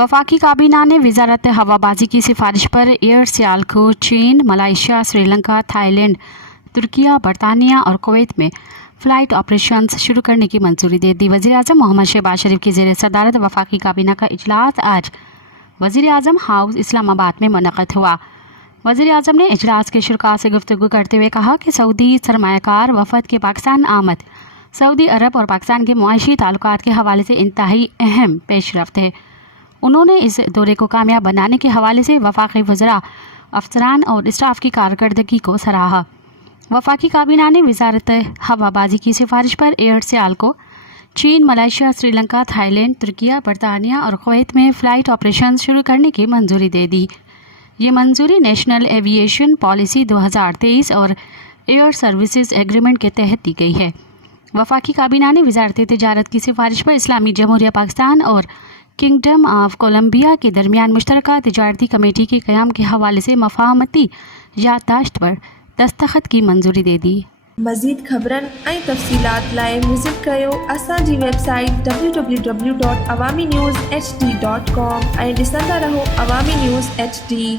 वफाकी काबीना ने वजारत हवाबाजी की सिफारिश पर एयर सियाल को चीन, मलाइशिया, श्रीलंका, थाईलैंड, तुर्किया, बरतानिया और कुवैत में फ़्लाइट ऑपरेशंस शुरू करने की मंजूरी दे दी। वज़ीर-ए-आज़म मोहम्मद शहबाज शरीफ की ज़ेर सदारत वफाकी काबीना का इजलास आज वज़ीर-ए-आज़म हाउस इस्लामाबाद में मुनक़्क़िद हुआ। वज़ीर-ए-आज़म ने इजलास के शुरका से गुफ्तगू करते हुए कहा कि सऊदी सरमायाकार वफ़द के पाकिस्तान आमद सऊदी अरब और पाकिस्तान के मुआशी ताल्लुकात के हवाले से इंतहाई अहम पेशरफ्त है। उन्होंने इस दौरे को कामयाब बनाने के हवाले से वफाकी वज़रा, अफसरान और स्टाफ की कारकर्दगी को सराहा। वफाकी काबीना ने वजारत हवाबाजी की सिफारिश पर एयर सियाल को चीन, मलाइशिया, श्रीलंका, थाईलैंड, तुर्किया, बरतानिया और कुवैत में फ़्लाइट ऑपरेशन शुरू करने की मंजूरी दे दी। ये मंजूरी नेशनल एविएशन पॉलिसी 2023 और एयर सर्विसेज एग्रीमेंट के तहत दी गई है। वफाकी काबीना ने वजारत तिजारत की सिफारिश पर इस्लामी जमहूरिया पाकिस्तान और किंगडम ऑफ कोलंबिया के दरमियान मुश्तरका तिजारती कमेटी के क़याम के हवाले से मफ़ाहमती याददाश्त पर दस्तखत की मंजूरी दे दी। मज़ीद ख़बरन ऐं तफ़सीलात लाइ विज़िट कयो असांजी वेबसाइट www.awamiNewsHD.com ऐं ॾिसंदा रहो अवामी न्यूज़ HD।